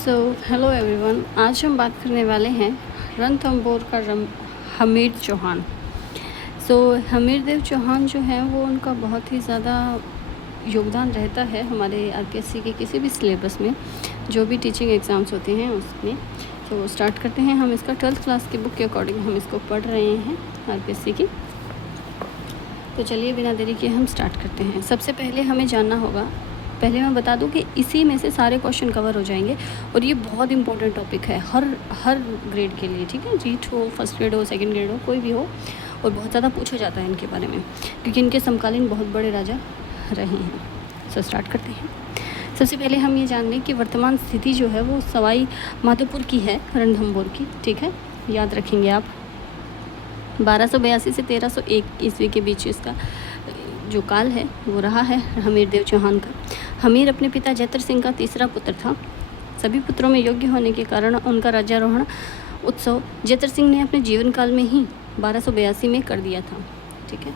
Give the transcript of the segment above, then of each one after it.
So hello everyone, आज हम बात करने वाले हैं रणथंभौर का हमीर चौहान। हमीर देव चौहान जो हैं वो उनका बहुत ही ज़्यादा योगदान रहता है हमारे आरपीएससी के किसी भी सिलेबस में, जो भी टीचिंग एग्ज़ाम्स होते हैं उसमें। तो स्टार्ट करते हैं। हम इसका 12th क्लास की बुक के अकॉर्डिंग हम इसको पढ़ रहे हैं आरपीएससी की। तो चलिए बिना देरी के हम स्टार्ट करते हैं। सबसे पहले हमें जानना होगा, पहले मैं बता दूं कि इसी में से सारे क्वेश्चन कवर हो जाएंगे और ये बहुत इंपॉर्टेंट टॉपिक है हर ग्रेड के लिए, ठीक है। जीट हो, फर्स्ट ग्रेड हो, सेकंड ग्रेड हो, कोई भी हो, और बहुत ज़्यादा पूछा जाता है इनके बारे में क्योंकि इनके समकालीन बहुत बड़े राजा रहे हैं। सो स्टार्ट करते हैं। सबसे पहले हम ये जान लें कि वर्तमान स्थिति जो है वो सवाई माधोपुर की है, रणथंभौर की, ठीक है। याद रखेंगे आप। 1282 से 1301 ईस्वी के बीच इसका जो काल है वो रहा है हमीर देव चौहान का। हमीर अपने पिता जैतर सिंह का तीसरा पुत्र था। सभी पुत्रों में योग्य होने के कारण उनका राज्यारोहण उत्सव जैतर सिंह ने अपने जीवन काल में ही 1282 में कर दिया था, ठीक है।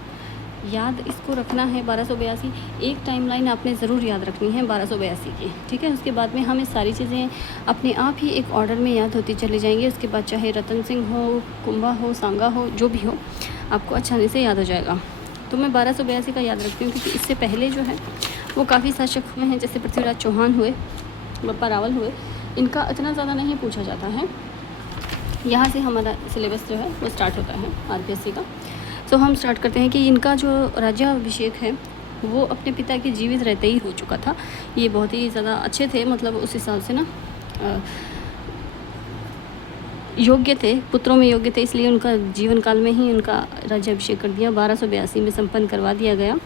याद इसको रखना है 1282। एक टाइमलाइन आपने ज़रूर याद रखनी है 1282 की, ठीक है। उसके बाद में हमें सारी चीज़ें अपने आप ही एक ऑर्डर में याद होती चली जाएंगी। उसके बाद चाहे रतन सिंह हो, कुंभा हो, सांगा हो, जो भी हो, आपको आसानी से याद हो जाएगा। तो मैं 1282 का याद रखती हूँ क्योंकि इससे पहले जो है वो काफ़ी शासक हुए हैं, जैसे पृथ्वीराज चौहान हुए, बप्पा रावल हुए। इनका इतना ज़्यादा नहीं पूछा जाता है। यहाँ से हमारा सिलेबस जो है वो स्टार्ट होता है आरपीएससी का। तो हम स्टार्ट करते हैं कि इनका जो राज्याभिषेक है वो अपने पिता के जीवित रहते ही हो चुका था। ये बहुत ही ज़्यादा अच्छे थे, मतलब उस हिसाब से ना योग्य थे, पुत्रों में योग्य थे, इसलिए उनका जीवन काल में ही उनका राज्याभिषेक कर दिया। 1282 में संपन्न करवा दिया गया।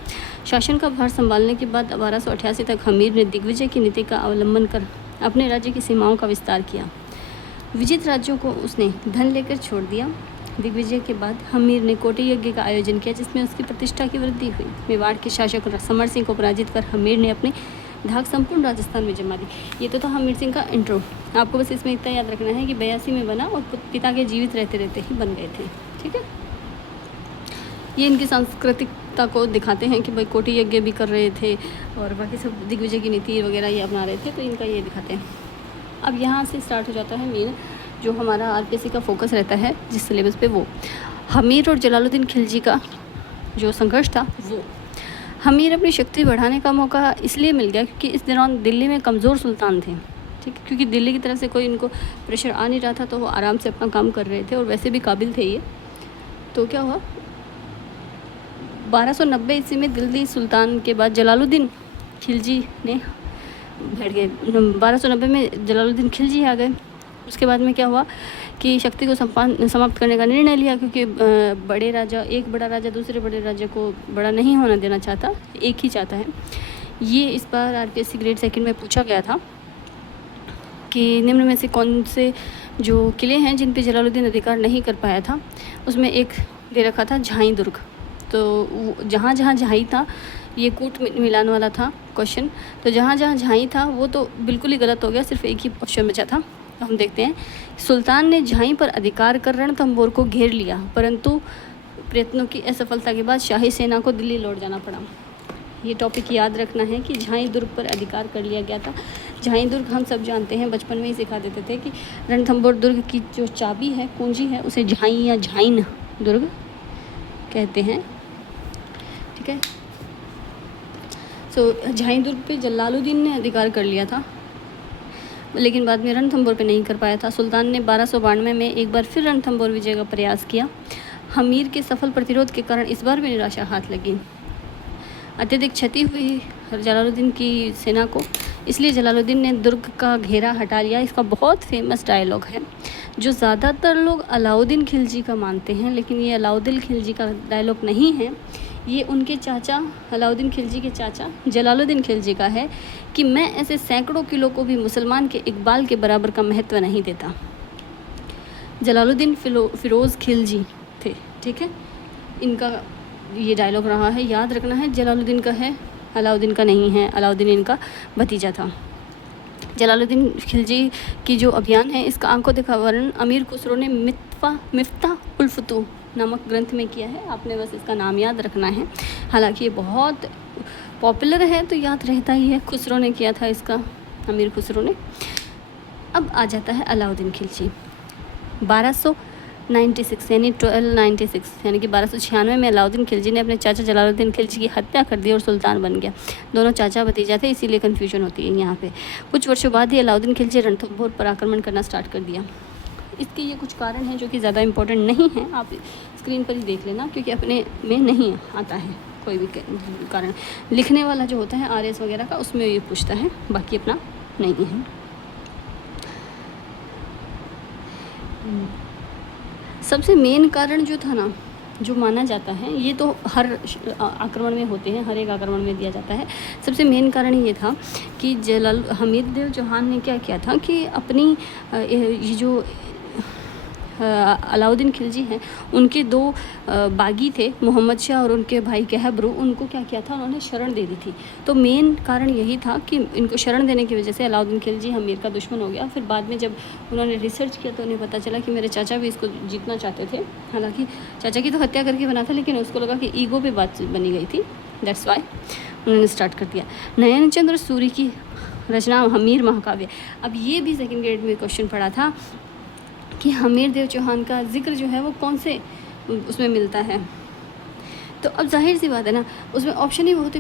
शासन का भार संभालने के बाद 1288 तक हमीर ने दिग्विजय की नीति का अवलंबन कर अपने राज्य की सीमाओं का विस्तार किया। विजित राज्यों को उसने धन लेकर छोड़ दिया। दिग्विजय के बाद हमीर ने कोटि यज्ञ का आयोजन किया, जिसमें उसकी प्रतिष्ठा की वृद्धि हुई। मेवाड़ के शासक समर सिंह को पराजित कर हमीर ने अपनी धाक संपूर्ण राजस्थान में जमा दी। ये तो था हमीर सिंह का इंट्रो। आपको बस इसमें इतना याद रखना है कि 82 में बना और पिता के जीवित रहते रहते ही बन गए थे, ठीक है। ये इनकी सांस्कृतिकता को दिखाते हैं कि भाई कोटि यज्ञ भी कर रहे थे और बाकी सब दिग्विजय की नीति वगैरह ये अपना रहे थे, तो इनका ये दिखाते हैं। अब यहाँ से स्टार्ट हो जाता है मेन जो हमारा आरपीएससी का फोकस रहता है जिस सिलेबस पे, वो हमीर और जलालुद्दीन खिलजी का जो संघर्ष था वो। हमीर अपनी शक्ति बढ़ाने का मौका इसलिए मिल गया क्योंकि इस दौरान दिल्ली में कमज़ोर सुल्तान थे, ठीक है। क्योंकि दिल्ली की तरफ से कोई इनको प्रेशर आ नहीं रहा था, तो वो आराम से अपना काम कर रहे थे और वैसे भी काबिल थे ये। तो क्या हुआ, 1290 ईस्वी में दिल्ली सुल्तान के बाद जलालुद्दीन खिलजी ने बैठ गए। 1290 में जलालुद्दीन खिलजी आ गए। उसके बाद में क्या हुआ कि शक्ति को समाप्त करने का निर्णय लिया, क्योंकि बड़े राजा, एक बड़ा राजा दूसरे बड़े राजा को बड़ा नहीं होना देना चाहता, एक ही चाहता है। ये इस बार आरपीएससी ग्रेड सेकंड में पूछा गया था कि निम्न में से कौन से जो किले हैं जिन पे जलालुद्दीन अधिकार नहीं कर पाया था। उसमें एक दे रखा था झाई दुर्ग। तो जहाँ जहाँ झाई था ये कूट मिलान वाला था क्वेश्चन, तो जहाँ जहाँ झाई था वो तो बिल्कुल ही गलत हो गया, सिर्फ एक ही क्वेश्चन बचा था। तो हम देखते हैं, सुल्तान ने झाई पर अधिकार कर रणथंभौर को घेर लिया, परंतु प्रयत्नों की असफलता के बाद शाही सेना को दिल्ली लौट जाना पड़ा। ये टॉपिक याद रखना है कि झाई दुर्ग पर अधिकार कर लिया गया था। झाई दुर्ग हम सब जानते हैं, बचपन में ही सिखा देते थे कि रणथंभौर दुर्ग की जो चाबी है, कुंजी है, उसे झाई या झाइन दुर्ग कहते हैं, ठीक है। झाई दुर्ग पे जलालुद्दीन ने अधिकार कर लिया था, लेकिन बाद में रणथंभौर पे नहीं कर पाया था। सुल्तान ने 1292 में एक बार फिर रणथंभौर विजय का प्रयास किया। हमीर के सफल प्रतिरोध के कारण इस बार भी निराशा हाथ लगी। अत्यधिक क्षति हुई जलालुद्दीन की सेना को, इसलिए जलालुद्दीन ने दुर्ग का घेरा हटा लिया। इसका बहुत फेमस डायलॉग है जो ज़्यादातर लोग अलाउद्दीन खिलजी का मानते हैं, लेकिन ये अलाउद्दीन खिलजी का डायलॉग नहीं है, ये उनके चाचा अलाउद्दीन खिलजी के चाचा जलालुद्दीन खिलजी का है कि मैं ऐसे सैकड़ों किलो को भी मुसलमान के इकबाल के बराबर का महत्व नहीं देता। जलालुद्दीन फिरोज़ खिलजी थे, ठीक है। इनका ये डायलॉग रहा है, याद रखना है। जलालुद्दीन का है, अलाउद्दीन का नहीं है। अलाउद्दीन इनका भतीजा था। जलालुद्दीन खिलजी की जो अभियान है इसका आंखों देखा वर्णन अमीर खुसरो ने मिफ्ताह उल फुतूह नामक ग्रंथ में किया है। आपने बस इसका नाम याद रखना है, हालांकि ये बहुत पॉपुलर है तो याद रहता ही है। खुसरो ने किया था इसका, अमीर खुसरो ने। अब आ जाता है अलाउद्दीन खिलजी। 1296 यानी 1296 यानी कि 1296 में अलाउद्दीन खिलजी ने अपने चाचा जलालुद्दीन खिलजी की हत्या कर दी और सुल्तान बन गया। दोनों चाचा भतीजा थे, इसीलिए कन्फ्यूजन होती है यहाँ पे। कुछ वर्षों बाद ही अलाउद्दीन खिलजी रणथंभौर पर आक्रमण करना स्टार्ट कर दिया। इसके ये कुछ कारण हैं जो कि ज़्यादा इम्पोर्टेंट नहीं हैं, आप स्क्रीन पर ही देख लेना, क्योंकि अपने में नहीं आता है कोई भी कारण। लिखने वाला जो होता है RS वगैरह का, उसमें ये पूछता है, बाकी अपना नहीं है। सबसे मेन कारण जो था ना, जो माना जाता है, ये तो हर आक्रमण में होते हैं, हर एक आक्रमण में दिया जाता है। सबसे मेन कारण ये था कि हमीर देव चौहान ने क्या किया था कि अपनी ये जो अलाउद्दीन खिलजी हैं, उनके 2 बागी थे, मोहम्मद शाह और उनके भाई कहबरू, उनको क्या किया था, उन्होंने शरण दे दी थी। तो मेन कारण यही था कि इनको शरण देने की वजह से अलाउद्दीन खिलजी हमीर का दुश्मन हो गया। फिर बाद में जब उन्होंने रिसर्च किया तो उन्हें पता चला कि मेरे चाचा भी इसको जीतना चाहते थे। हालांकि चाचा की तो हत्या करके बना था, लेकिन उसको लगा कि ईगो पे बात बनी गई थी, दैट्स वाई उन्होंने स्टार्ट कर दिया। नयनचंद्र सूरी की रचना हमीर महाकाव्य। अब ये भी सेकेंड ग्रेड में क्वेश्चन पड़ा था कि हमीर देव चौहान का जिक्र जो है वो कौन से उसमें मिलता है। तो अब जाहिर सी बात है ना, उसमें ऑप्शन ही बहुत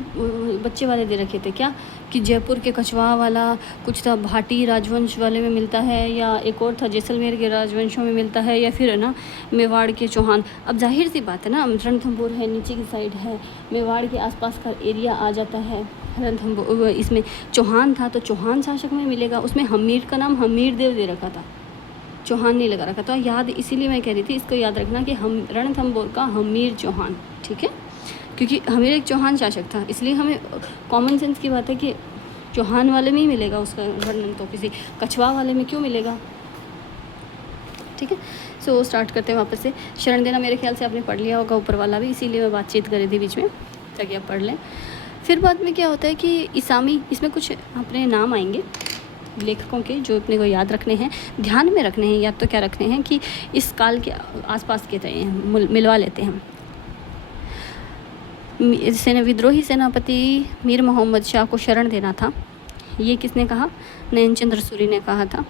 बच्चे वाले दे रखे थे, क्या कि जयपुर के कछवा वाला कुछ था, भाटी राजवंश वाले में मिलता है, या एक और था जैसलमेर के राजवंशों में मिलता है, या फिर है ना मेवाड़ के चौहान। अब जाहिर सी बात है ना, रणथंभौर है, नीचे की साइड है, मेवाड़ के आसपास का एरिया आ जाता है। रणथंभौर इसमें चौहान था तो चौहान शासक में मिलेगा। उसमें हमीर का नाम हमीर देव दे रखा था, चौहान नहीं लगा रखा। तो याद, इसीलिए मैं कह रही थी इसको याद रखना कि हम रणथंभौर का हमीर चौहान, ठीक है, क्योंकि हमीर एक चौहान शासक था, इसलिए हमें कॉमन सेंस की बात है कि चौहान वाले में ही मिलेगा उसका वर्णन, तो किसी कछवा वाले में क्यों मिलेगा। ठीक है, सो स्टार्ट करते हैं वापस से। शरण देना मेरे ख्याल से आपने पढ़ लिया होगा ऊपर वाला भी, इसीलिए मैं बातचीत कर रही थी बीच में ताकि आप पढ़ लें। फिर बाद में क्या होता है कि इसामी, इसमें कुछ अपने नाम आएंगे लेखकों के जो अपने को याद रखने हैं, ध्यान में रखने हैं, या तो क्या रखने हैं कि इस काल के आसपास के थे, मिलवा लेते हैं। विद्रोही सेनापति मीर मोहम्मद शाह को शरण देना था, ये किसने कहा, नयनचंद्र सूरी ने कहा था।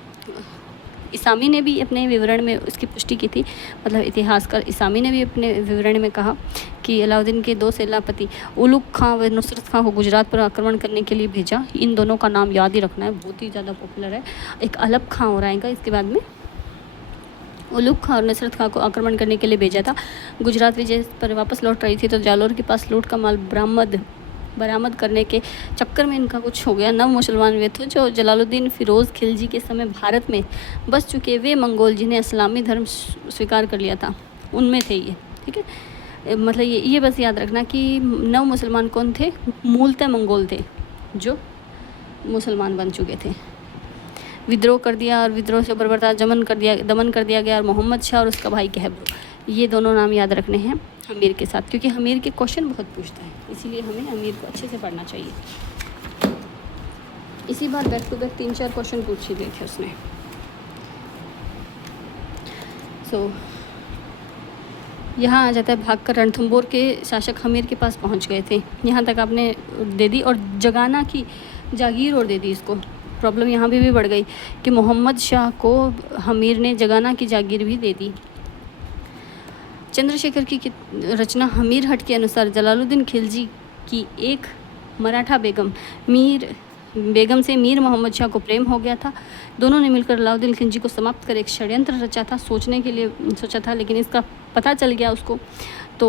इसामी ने भी अपने विवरण में उसकी पुष्टि की थी, मतलब इतिहासकार इसामी ने भी अपने विवरण में कहा कि अलाउद्दीन के 2 सेनापति उलुग खां व नुसरत खां को गुजरात पर आक्रमण करने के लिए भेजा। इन दोनों का नाम याद ही रखना है, बहुत ही ज़्यादा पॉपुलर है। एक अलग खां और आएगा इसके बाद में। उलुग खां और नुसरत खां को आक्रमण करने के लिए भेजा था। गुजरात विजय पर वापस लौट रही थी तो जालोर के पास लूट का माल बरामद करने के चक्कर में इनका कुछ हो गया। 9 मुसलमान वे थे जो जलालुद्दीन फिरोज़ खिलजी के समय भारत में बस चुके वे मंगोल जिन्हें इस्लामी धर्म स्वीकार कर लिया था, उनमें थे ये। ठीक है, मतलब ये बस याद रखना कि 9 मुसलमान कौन थे, मूलतः मंगोल थे जो मुसलमान बन चुके थे। विद्रोह कर दिया और विद्रोह से बर्बरता दमन कर दिया गया। और मोहम्मद शाह और उसका भाई कहबरू, ये दोनों नाम याद रखने हैं हमीर के साथ, क्योंकि हमीर के क्वेश्चन बहुत पूछता है, इसीलिए हमें हमीर को अच्छे से पढ़ना चाहिए। इसी बार बैक टू बैक 3-4 क्वेश्चन पूछ ही दिए थे उसने। यहाँ आ जाता है भागकर रणथंभौर के शासक हमीर के पास पहुँच गए थे, यहाँ तक आपने दे दी। और जगाना की जागीर और दे दी इसको। प्रॉब्लम यहाँ भी बढ़ गई कि मोहम्मद शाह को हमीर ने जगाना की जागीर भी दे दी। चंद्रशेखर की रचना हमीर हट के अनुसार जलालुद्दीन खिलजी की एक मराठा बेगम से मीर मोहम्मद शाह को प्रेम हो गया था। दोनों ने मिलकर अलाउद्दीन खिलजी को समाप्त कर एक षड्यंत्र रचा था, सोचने के लिए सोचा था, लेकिन इसका पता चल गया उसको। तो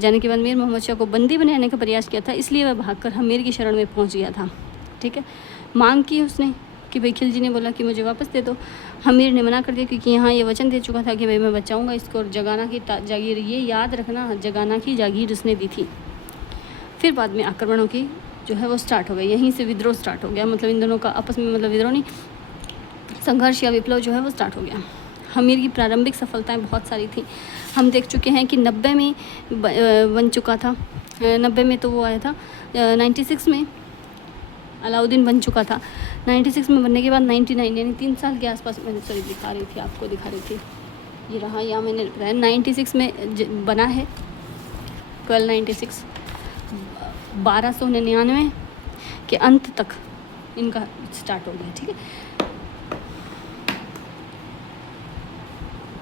जाने के बाद मीर मोहम्मद शाह को बंदी बनाने का प्रयास किया था, इसलिए वह भागकर हमीर की शरण में पहुंच गया था। ठीक है, मांग की उसने कि भाई, खिलजी ने बोला कि मुझे वापस दे दो। हमीर ने मना कर दिया क्योंकि यहाँ ये वचन दे चुका था कि भाई मैं बचाऊंगा इसको। और जगाना की जागीर, ये याद रखना, जगाना की जागीर उसने दी थी। फिर बाद में आक्रमणों की जो है वो स्टार्ट हो गई, यहीं से विद्रोह स्टार्ट हो गया। मतलब इन दोनों का आपस में, मतलब विद्रोह नहीं, संघर्ष या विप्लव जो है वो स्टार्ट हो गया। हमीर की प्रारंभिक सफलताएं बहुत सारी थी, हम देख चुके हैं कि 90 में बन चुका था। 90 में तो वो आया था, 96 में अलाउद्दीन बन चुका था। 96 में बनने के बाद 99 यानी 3 साल के आसपास, मैंने दिखा रही थी, ये रहा, यहाँ मैंने बताया 96 में बना है। 1296 1299 के अंत तक इनका स्टार्ट हो गया। ठीक है,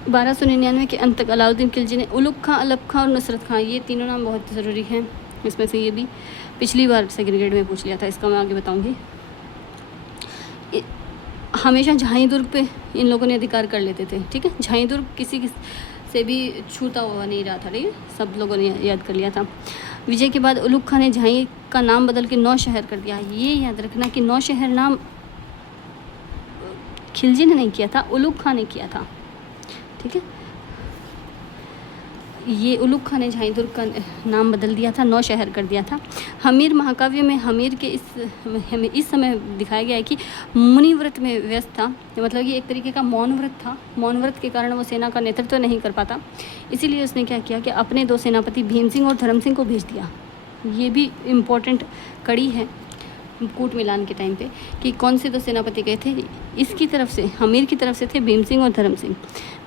1299 के अंत तक अलाउद्दीन खिलजी ने उलुग खां, अलप खां और नुसरत खां, ये तीनों नाम बहुत ज़रूरी हैं। इसमें से ये भी पिछली बार सेकंड ग्रेड में पूछ लिया था, इसका मैं आगे बताऊंगी। हमेशा झाई दुर्ग पे इन लोगों ने अधिकार कर लेते थे, ठीक है। झाई दुर्ग किसी से भी छूता हुआ नहीं रहा था, ठीक है, सब लोगों ने याद कर लिया था। विजय के बाद उलुग खां ने झाई का नाम बदल के 9 शहर कर दिया। ये याद रखना कि 9 शहर नाम खिलजी ने नहीं किया था, उलुग खां ने किया था, ठीक है। ये उलुग खां ने झाई दुर्ग का नाम बदल दिया था, 9 शहर कर दिया था। हमीर महाकाव्य में हमीर के इस समय दिखाया गया है कि मुनि व्रत में व्यस्त था, मतलब ये एक तरीके का मौन व्रत था। मौन व्रत के कारण वो सेना का नेतृत्व नहीं कर पाता, इसीलिए उसने क्या किया कि अपने 2 सेनापति भीम सिंह और धर्म सिंह को भेज दिया। ये भी इम्पोर्टेंट कड़ी है कूट मिलान के टाइम पे कि कौन से 2 सेनापति गए थे। इसकी तरफ से, हमीर की तरफ से थे भीम सिंह और धर्म सिंह,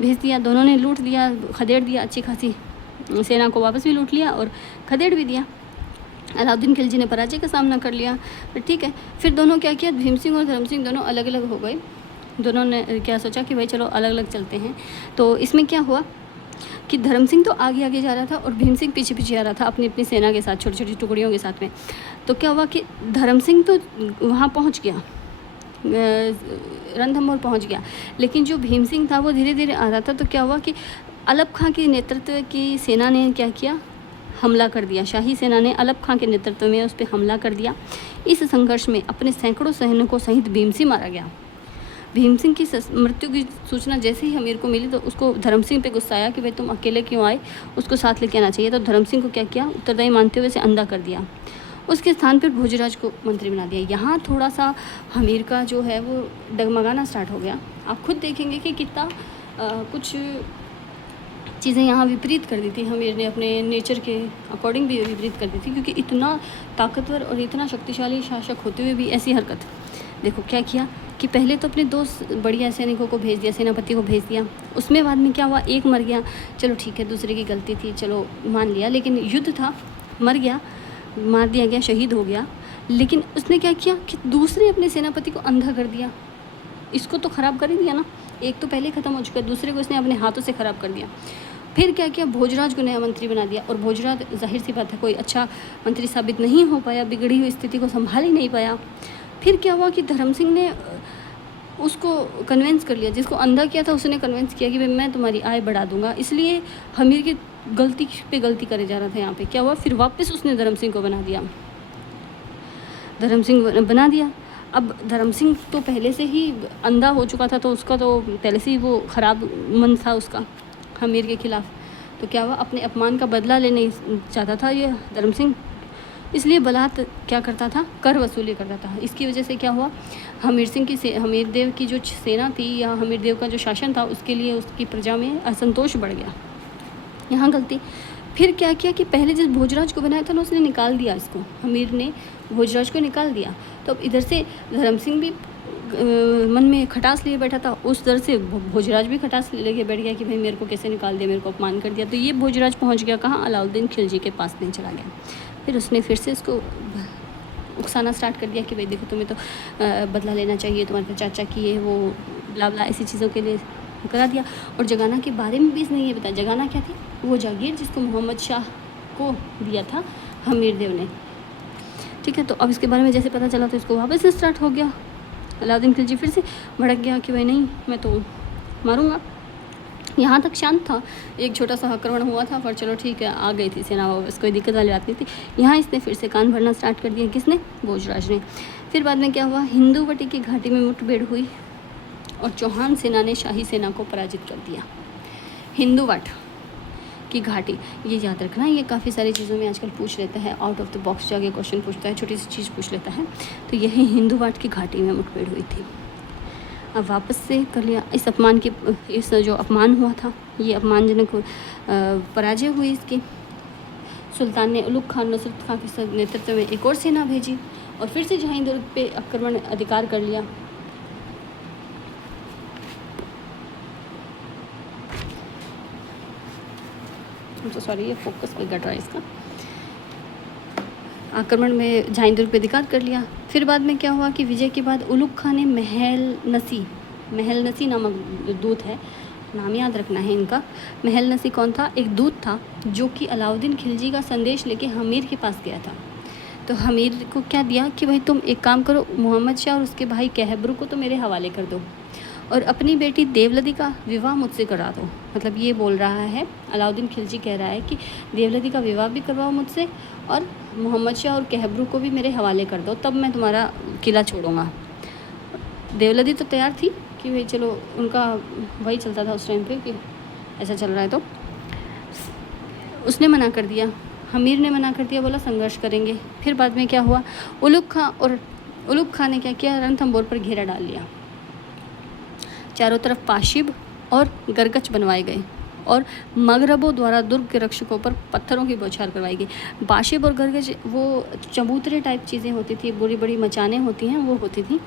भेज दिया। दोनों ने लूट दिया, खदेड़ दिया, अच्छी खासी सेना को वापस भी लूट लिया और खदेड़ भी दिया। अलाउद्दीन खिलजी ने पराजय का सामना कर लिया, ठीक है। फिर दोनों क्या किया, भीम सिंह और धर्म सिंह दोनों अलग अलग हो गए। दोनों ने क्या सोचा कि भाई चलो अलग अलग चलते हैं। तो इसमें क्या हुआ कि धर्म सिंह तो आगे आगे जा रहा था और भीम सिंह पीछे पीछे आ रहा था अपनी अपनी सेना के साथ, छोटी छोटी टुकड़ियों के साथ में। तो क्या हुआ कि धर्म सिंह तो वहाँ पहुँच गया, रणथंभौर पहुँच गया, लेकिन जो भीम सिंह था वो धीरे धीरे आ रहा था। तो क्या हुआ कि अलप खां के नेतृत्व की सेना ने क्या किया, हमला कर दिया। शाही सेना ने अलप खां के नेतृत्व में उस पर हमला कर दिया। इस संघर्ष में अपने सैकड़ों सैनिकों सहित भीम सिंह मारा गया। भीम सिंह की मृत्यु की सूचना जैसे ही हमीर को मिली तो उसको धर्म सिंह पे गुस्सा आया कि भाई तुम अकेले क्यों आए, उसको साथ लेके आना चाहिए। तो धर्म सिंह को क्या किया, उत्तरदायी मानते हुए उसे अंधा कर दिया। उसके स्थान पर भोजराज को मंत्री बना दिया। यहाँ थोड़ा सा हमीर का जो है वो डगमगाना स्टार्ट हो गया। आप खुद देखेंगे कि कितना कुछ चीज़ें यहाँ विपरीत कर दी थी हमीर ने, अपने नेचर के अकॉर्डिंग भी विपरीत कर दी थी, क्योंकि इतना ताकतवर और इतना शक्तिशाली शासक होते हुए भी ऐसी हरकत। देखो क्या किया कि पहले तो अपने 2 बढ़िया सैनिकों को भेज दिया, सेनापति को भेज दिया। उसमें बाद में क्या हुआ, एक मर गया, चलो ठीक है, दूसरे की गलती थी, चलो मान लिया, लेकिन युद्ध था, मर गया, मार दिया गया, शहीद हो गया। लेकिन उसने क्या किया कि दूसरे अपने सेनापति को अंधा कर दिया। इसको तो ख़राब कर ही दिया ना, एक तो पहले ख़त्म हो चुका है, दूसरे को इसने अपने हाथों से ख़राब कर दिया। फिर क्या किया, भोजराज को नया मंत्री बना दिया। और भोजराज जाहिर सी बात है कोई अच्छा मंत्री साबित नहीं हो पाया, बिगड़ी हुई स्थिति को संभाल ही नहीं पाया। फिर क्या हुआ कि धर्म सिंह ने उसको कन्विंस कर लिया, जिसको अंधा किया था उसने कन्विंस किया कि भाई मैं तुम्हारी आय बढ़ा दूंगा। इसलिए हमीर की गलती पे गलती करे जा रहा था यहाँ पे। क्या हुआ, फिर वापस उसने धर्म सिंह को बना दिया, धर्म सिंह बना दिया। अब धर्म सिंह तो पहले से ही अंधा हो चुका था, तो उसका तो पहले से ही वो ख़राब मन था उसका हमीर के ख़िलाफ़। तो क्या हुआ, अपने अपमान का बदला लेने चाहता था ये धर्म सिंह, इसलिए बलात् क्या करता था, कर वसूली करता था। इसकी वजह से क्या हुआ, हमीर देव की जो सेना थी या हमीर देव का जो शासन था उसके लिए उसकी प्रजा में असंतोष बढ़ गया। यहाँ गलती। फिर क्या किया कि पहले जिस भोजराज को बनाया था ना उसने निकाल दिया, इसको हमीर ने भोजराज को निकाल दिया। तो अब इधर से धर्म सिंह भी मन में खटास लिए बैठा था, उस तरह से भोजराज भी खटास लेके बैठ गया कि भाई मेरे को कैसे निकाल दिया, मेरे को अपमान कर दिया। तो ये भोजराज पहुंच गया कहाँ, अलाउद्दीन खिलजी के पास नहीं चला गया। फिर उसने फिर से इसको उकसाना स्टार्ट कर दिया कि भाई देखो तुम्हें तो बदला लेना चाहिए, तुम्हारे चाचा की है वो ब्ला ऐसी चीज़ों के लिए करा दिया। और जगाना के बारे में भी इसने ये बताया, जगाना क्या थी, वो जागीर जिसको मोहम्मद शाह को दिया था हमीर देव ने, ठीक है। तो अब इसके बारे में जैसे पता चला तो इसको वापस से स्टार्ट हो गया। अलाउद्दीन खिलजी फिर से भड़क गया कि भाई नहीं मैं तो मारूंगा। यहाँ तक शांत था, एक छोटा सा आक्रमण हुआ था पर चलो ठीक है, आ गई थी सेना वापस, कोई दिक्कत वाली बात नहीं थी। यहाँ इसने फिर से कान भरना स्टार्ट कर दिया, किसने, भोजराज ने। फिर बाद में क्या हुआ, हिंदुवटी की घाटी में मुठभेड़ हुई और चौहान सेना ने शाही सेना को पराजित कर दिया। हिंदुवट की घाटी, ये याद रखना, ये काफ़ी सारी चीज़ों में आजकल पूछ लेता है, आउट ऑफ द बॉक्स जाके क्वेश्चन पूछता है, छोटी सी चीज़ पूछ लेता है। तो यही हिंदुवट की घाटी में मुठभेड़ हुई थी। अब वापस से कर लिया। इस जो अपमान हुआ था, ये अपमानजनक पराजय हुई इसकी। सुल्तान ने उलुग खान नुसरत खां के नेतृत्व में एक और सेना भेजी और फिर से जहां दुर्ग पे आक्रमण अधिकार कर लिया। तो सॉरी, ये फोकस नहीं कट रहा है इसका। आक्रमण में झाई दुर्ग पे अधिकार कर लिया। फिर बाद में क्या हुआ कि विजय के बाद उलुग खां ने महल नसी नामक दूत है, नाम याद रखना है इनका। महल नसी कौन था? एक दूत था जो कि अलाउद्दीन खिलजी का संदेश लेके हमीर के पास गया था। तो हमीर को क्या दिया कि भाई तुम एक काम करो, मोहम्मद शाह और उसके भाई कहबरू को तो मेरे हवाले कर दो और अपनी बेटी देवलदी का विवाह मुझसे करा दो। मतलब ये बोल रहा है, अलाउद्दीन खिलजी कह रहा है कि देवलदी का विवाह भी करवाओ मुझसे और मोहम्मद शाह और कहबरू को भी मेरे हवाले कर दो, तब मैं तुम्हारा किला छोड़ूंगा। देवलदी तो तैयार थी कि भाई चलो, उनका वही चलता था उस टाइम पे कि ऐसा चल रहा है, तो उसने मना कर दिया। हमीर ने मना कर दिया, बोला संघर्ष करेंगे। फिर बाद में क्या हुआ, उलुग खां ने क्या किया, रणथंभौर पर घेरा डाल लिया। चारों तरफ पाशिब और गरगच बनवाए गए और मगरबों द्वारा दुर्ग के रक्षकों पर पत्थरों की बौछार करवाई गई। पाशिब और गरगच वो चबूतरे टाइप चीज़ें होती थी, बड़ी बड़ी मचाने होती हैं, वो होती थी,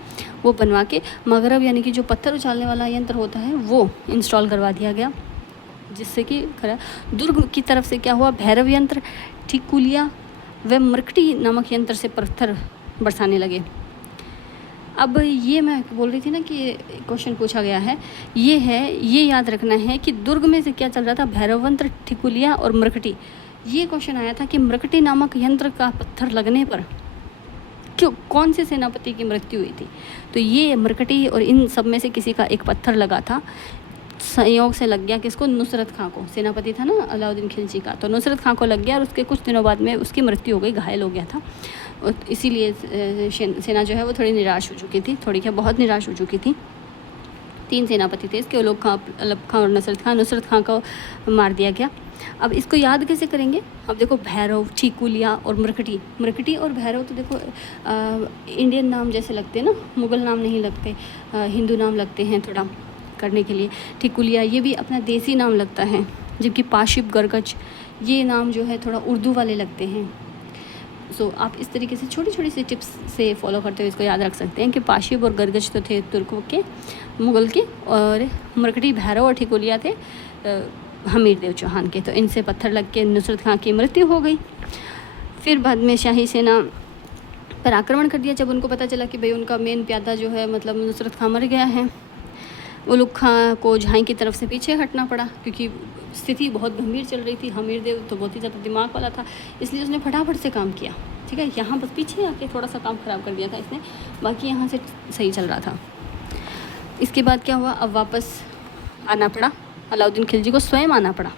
वो बनवा के मगरब यानी कि जो पत्थर उछालने वाला यंत्र होता है वो इंस्टॉल करवा दिया गया, जिससे कि दुर्ग की तरफ से क्या हुआ, भैरव यंत्र, ठिकुलिया व मरकटी नामक यंत्र से पत्थर बरसाने लगे। अब ये मैं बोल रही थी ना कि क्वेश्चन पूछा गया है, ये याद रखना है कि दुर्ग में से क्या चल रहा था, भैरव यंत्र, ठिकुलिया और मरकटी। ये क्वेश्चन आया था कि मरकटी नामक यंत्र का पत्थर लगने पर कौन से सेनापति की मृत्यु हुई थी। तो ये मरकटी और इन सब में से किसी का एक पत्थर लगा था, संयोग से लग गया किसको, नुसरत खां को। सेनापति था ना अलाउद्दीन खिलजी का, तो नुसरत खां को लग गया और उसके कुछ दिनों बाद में उसकी मृत्यु हो गई, घायल हो गया था। और इसीलिए सेना जो है वो थोड़ी निराश हो चुकी थी, थोड़ी क्या बहुत निराश हो चुकी थी। 3 सेनापति थे इसके, उलुग खां और नुसरत खां को मार दिया गया। अब इसको याद कैसे करेंगे, अब देखो भैरव, ठिकुलिया और मरकटी और भैरव तो देखो इंडियन नाम जैसे लगते हैं ना, मुग़ल नाम नहीं लगते, हिंदू नाम लगते हैं थोड़ा करने के लिए। ठिकुलिया ये भी अपना देसी नाम लगता है, जबकि पाशिब, गरगच ये नाम जो है थोड़ा उर्दू वाले लगते हैं। सो आप इस तरीके से छोटी छोटी सी टिप्स से फॉलो करते हुए इसको याद रख सकते हैं कि पाशिब और गरगच तो थे तुर्कों के, मुग़ल के, और मरकटी, भैरव और ठिकुलिया थे हमीर देव चौहान के। तो इनसे पत्थर लग के नुसरत खां की मृत्यु हो गई। फिर बाद में शाही सेना पर आक्रमण कर दिया जब उनको पता चला कि भाई उनका मेन प्यादा जो है मतलब नुसरत खां मर गया है। उलुग खां को झाई की तरफ से पीछे हटना पड़ा क्योंकि स्थिति बहुत गंभीर चल रही थी। हमीर देव तो बहुत ही ज़्यादा दिमाग वाला था, इसलिए उसने फटाफट से काम किया। ठीक है, यहाँ बस पीछे आके थोड़ा सा काम ख़राब कर दिया था इसने, बाकी यहाँ से सही चल रहा था। इसके बाद क्या हुआ, अब वापस आना पड़ा, अलाउद्दीन खिलजी को स्वयं आना पड़ा।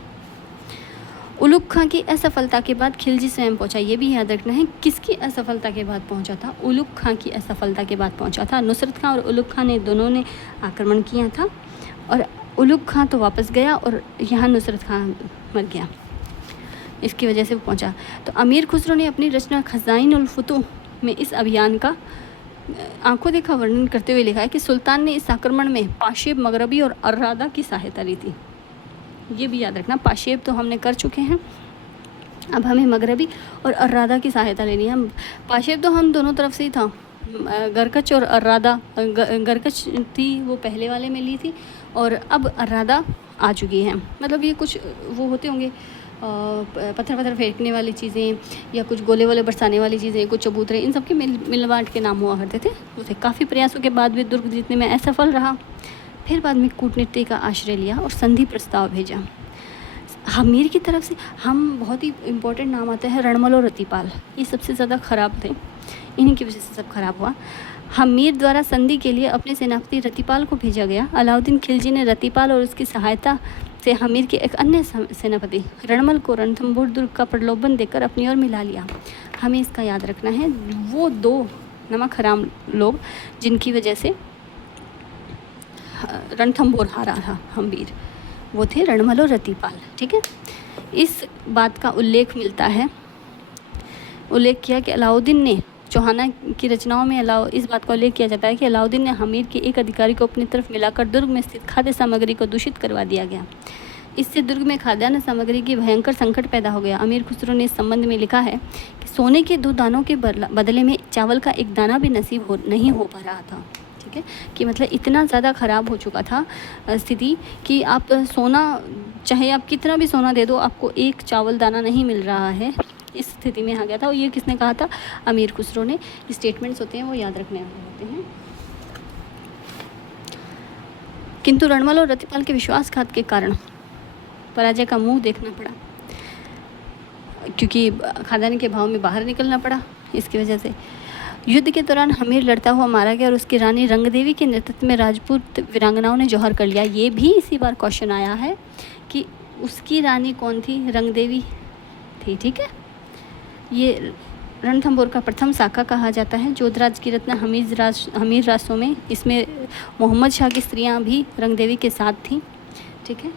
उलुग खां की असफलता के बाद खिलजी स्वयं पहुंचा। ये भी याद रखना है किसकी असफलता के बाद पहुंचा था, उलुग खां की असफलता के बाद पहुंचा था। नुसरत खां और उलुग खां ने दोनों ने आक्रमण किया था और उलुग खां तो वापस गया और यहाँ नुसरत खां मर गया, इसकी वजह से वो पहुंचा। तो अमीर खुसरो ने अपनी रचना खज़ाइन उल फुतूह में इस अभियान का आंखों देखा वर्णन करते हुए लिखा है कि सुल्तान ने इस आक्रमण में पाशेब, मगरबी और अर्रादा की सहायता ली थी। ये भी याद रखना, पाशेब तो हमने कर चुके हैं, अब हमें मगरबी और अर्रादा की सहायता लेनी है। पाशेब तो हम दोनों तरफ से ही था, गरगच और अर्रादा, गरगच थी वो पहले वाले में ली थी और अब अर्रादा आ चुकी है। मतलब ये कुछ वो होते होंगे पत्थर फेंकने वाली चीज़ें या कुछ गोले वोले बरसाने वाली चीज़ें, कुछ चबूतरे, इन सब के मिल बांट के नाम हुआ करते थे। उसे काफ़ी प्रयासों के बाद भी दुर्ग जीतने में असफल रहा। फिर बाद में कूटनीति का आश्रय लिया और संधि प्रस्ताव भेजा हमीर की तरफ से। हम बहुत ही इम्पोर्टेंट नाम आता है रणमल और रतिपाल, ये सबसे ज़्यादा ख़राब थे, इन्हीं की वजह से सब खराब हुआ। हमीर द्वारा संधि के लिए अपने सेनापति रतिपाल को भेजा गया। अलाउद्दीन खिलजी ने रतिपाल और उसकी सहायता से हमीर के एक अन्य सेनापति रणमल को रणथंभौर दुर्ग का प्रलोभन देकर अपनी ओर मिला लिया। हमें इसका याद रखना है, वो 2 नमक हराम लोग जिनकी वजह से रणथंभौर हारा था हमीर, वो थे रणमल और रतिपाल। ठीक है, इस बात का उल्लेख किया कि अलाउद्दीन ने चौहाना की रचनाओं में इस बात का उल्लेख किया जाता है कि अलाउद्दीन ने हमीर के एक अधिकारी को अपनी तरफ मिलाकर दुर्ग में स्थित खाद्य सामग्री को दूषित करवा दिया गया। इससे दुर्ग में खाद्यान्न सामग्री की भयंकर संकट पैदा हो गया। अमीर खुसरो ने इस संबंध में लिखा है कि सोने के 2 दानों के बदले में चावल का 1 दाना भी नसीब नहीं हो पा रहा था। ठीक है, कि मतलब इतना ज़्यादा ख़राब हो चुका था स्थिति कि आप सोना, चाहे आप कितना भी सोना दे दो, आपको 1 चावल दाना नहीं मिल रहा है, इस स्थिति में आ गया था। और ये किसने कहा था, अमीर खुसरो ने। स्टेटमेंट्स होते हैं वो याद रखने वाले होते हैं किंतु रणमल और रतिपाल के विश्वासघात के कारण पराजय का मुंह देखना पड़ा, क्योंकि खानदान के भाव में बाहर निकलना पड़ा। इसकी वजह से युद्ध के दौरान हमीर लड़ता हुआ मारा गया और उसकी रानी रंगदेवी के नेतृत्व में राजपूत वीरांगनाओं ने जौहर कर लिया। ये भी इसी बार क्वेश्चन आया है कि उसकी रानी कौन थी, रंगदेवी थी। ठीक है, ये रणथंभौर का प्रथम शाखा कहा जाता है। जोधराज की रत्न हमीर रासों में इसमें मोहम्मद शाह की स्त्रियां भी रंगदेवी के साथ थीं। ठीक है,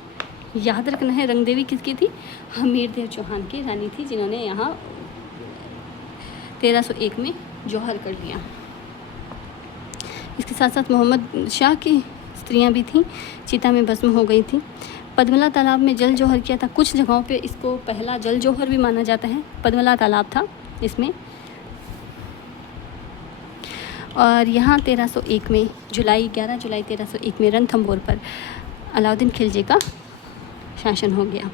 याद रखना है रंगदेवी किसकी थी, हमीर देव चौहान की रानी थी, जिन्होंने यहाँ 1301 में जौहर कर लिया। इसके साथ साथ मोहम्मद शाह की स्त्रियां भी थीं, चिता में भस्म हो गई थीं। पद्मला तालाब में जल जौहर किया था। कुछ जगहों पे इसको पहला जल जौहर भी माना जाता है। पद्मला तालाब था इसमें। और यहाँ 1301 में 11 जुलाई 1301 में रणथंभौर पर अलाउद्दीन खिलजी का शासन हो गया।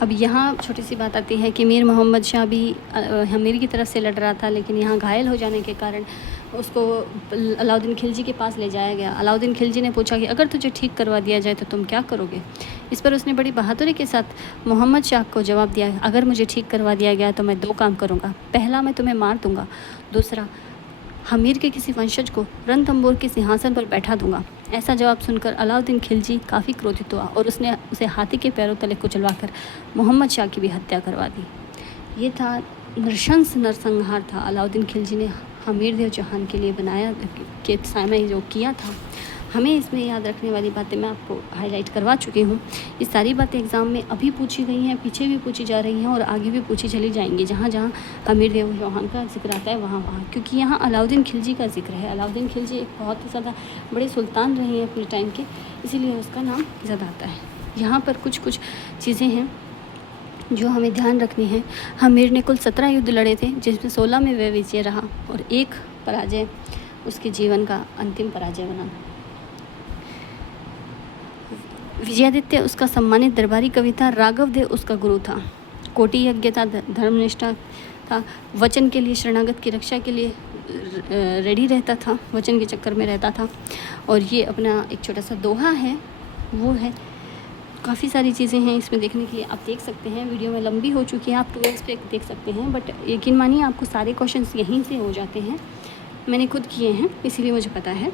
अब यहाँ छोटी सी बात आती है कि मीर मोहम्मद शाह भी हमीर की तरफ से लड़ रहा था, लेकिन यहाँ घायल हो जाने के कारण उसको अलाउद्दीन खिलजी के पास ले जाया गया। अलाउद्दीन खिलजी ने पूछा कि अगर तुझे ठीक करवा दिया जाए तो तुम क्या करोगे। इस पर उसने बड़ी बहादुरी के साथ मोहम्मद शाह को जवाब दिया, अगर मुझे ठीक करवा दिया गया तो मैं 2 काम करूँगा। पहला, मैं तुम्हें मार दूँगा। दूसरा, हमीर के किसी वंशज को रणथंभौर के सिंहासन पर बैठा दूंगा। ऐसा जवाब सुनकर अलाउद्दीन खिलजी काफ़ी क्रोधित हुआ और उसने उसे हाथी के पैरों तले कुचलवाकर मोहम्मद शाह की भी हत्या करवा दी। ये था नृशंस नरसंहार था अलाउद्दीन खिलजी ने हमीर देव चौहान के लिए बनाया के समय जो किया था। हमें इसमें याद रखने वाली बातें मैं आपको हाईलाइट करवा चुकी हूँ। ये सारी बातें एग्ज़ाम में अभी पूछी गई हैं, पीछे भी पूछी जा रही हैं और आगे भी पूछी चली जाएंगी। जहाँ जहाँ हमीर देव चौहान का जिक्र आता है वहाँ, क्योंकि यहाँ अलाउद्दीन खिलजी का जिक्र है। अलाउद्दीन खिलजी एक बहुत ही ज़्यादा बड़े सुल्तान रहे हैं अपने टाइम के, इसीलिए उसका नाम ज़्यादा आता है। यहाँ पर कुछ चीज़ें हैं जो हमें ध्यान रखनी है। हमीर ने कुल 17 युद्ध लड़े थे, जिसमें 16 में वह विजय रहा और 1 पराजय उसके जीवन का अंतिम पराजय बना। विजयादित्य उसका सम्मानित दरबारी कवि था। राघव देव उसका गुरु था। कोटि यज्ञ था, धर्मनिष्ठा था, वचन के लिए, शरणागत की रक्षा के लिए रेडी रहता था, वचन के चक्कर में रहता था। और ये अपना एक छोटा सा दोहा है, वो है। काफ़ी सारी चीज़ें हैं इसमें देखने के लिए, आप देख सकते हैं। वीडियो में लंबी हो चुकी है, आप 2x पे देख सकते हैं, बट यकीन मानिए आपको सारे क्वेश्चंस यहीं से हो जाते हैं। मैंने खुद किए हैं, इसीलिए मुझे पता है।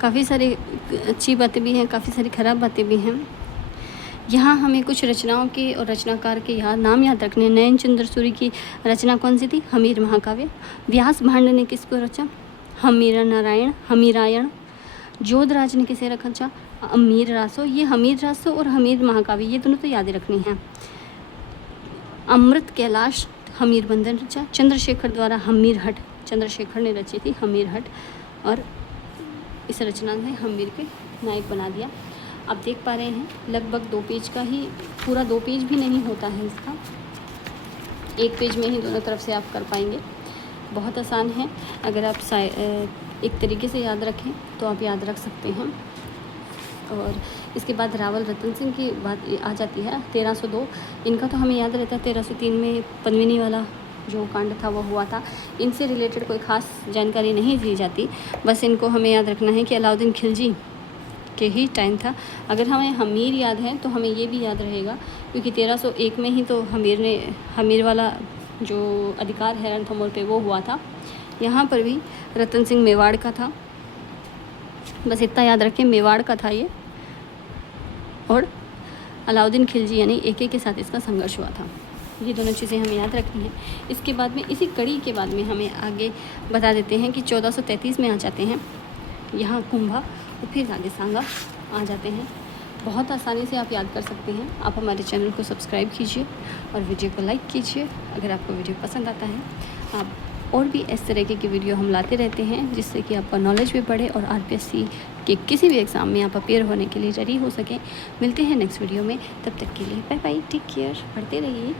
काफ़ी सारी अच्छी बातें भी हैं, काफ़ी सारी ख़राब बातें भी हैं। यहाँ हमें कुछ रचनाओं के और रचनाकार के नाम याद रखने हैं। नयन चंद्र सूरी की रचना कौन सी थी, हमीर महाकाव्य। व्यास भांड ने किसको रचा, हमीरायण। जोधराज ने किसे रखा, हमीर रासो। ये हमीर रासो और हमीर महाकाव्य ये दोनों तो याद रखनी है। अमृत कैलाश हमीर बंधन रचा। चंद्रशेखर द्वारा हमीर हट, चंद्रशेखर ने रची थी हमीर हट, और इस रचना ने हमीर के नायक बना दिया। आप देख पा रहे हैं लगभग 2 पेज का ही, पूरा 2 पेज भी नहीं होता है इसका, 1 पेज में ही दोनों तरफ से आप कर पाएंगे। बहुत आसान है, अगर आप एक तरीके से याद रखें तो आप याद रख सकते हैं। और इसके बाद रावल रतन सिंह की बात आ जाती है। 1302 इनका तो हमें याद रहता है। 1303 में पद्मिनी वाला जो कांड था वो हुआ था। इनसे रिलेटेड कोई ख़ास जानकारी नहीं दी जाती, बस इनको हमें याद रखना है कि अलाउद्दीन खिलजी के ही टाइम था। अगर हमें हमीर याद है तो हमें ये भी याद रहेगा, क्योंकि 1301 में ही तो हमीर वाला जो अधिकार है रणथंभौर पे वो हुआ था। यहाँ पर भी रतन सिंह मेवाड़ का था, बस इतना याद रखें, मेवाड़ का था ये। और अलाउद्दीन खिलजी यानी AK के साथ इसका संघर्ष हुआ था। ये दोनों चीज़ें हमें याद रखनी है। इसके बाद में, इसी कड़ी के बाद में हमें आगे बता देते हैं कि 1433 में आ जाते हैं यहाँ कुंभा, और फिर आगे सांगा आ जाते हैं। बहुत आसानी से आप याद कर सकते हैं। आप हमारे चैनल को सब्सक्राइब कीजिए और वीडियो को लाइक कीजिए अगर आपको वीडियो पसंद आता है। आप और भी इस तरीके की वीडियो हम लाते रहते हैं, जिससे कि आपका नॉलेज भी बढ़े और RPSC के किसी भी एग्ज़ाम में आप अपेयर होने के लिए रेडी हो सकें। मिलते हैं नेक्स्ट वीडियो में, तब तक के लिए बाय बाय, टेक केयर, पढ़ते रहिए।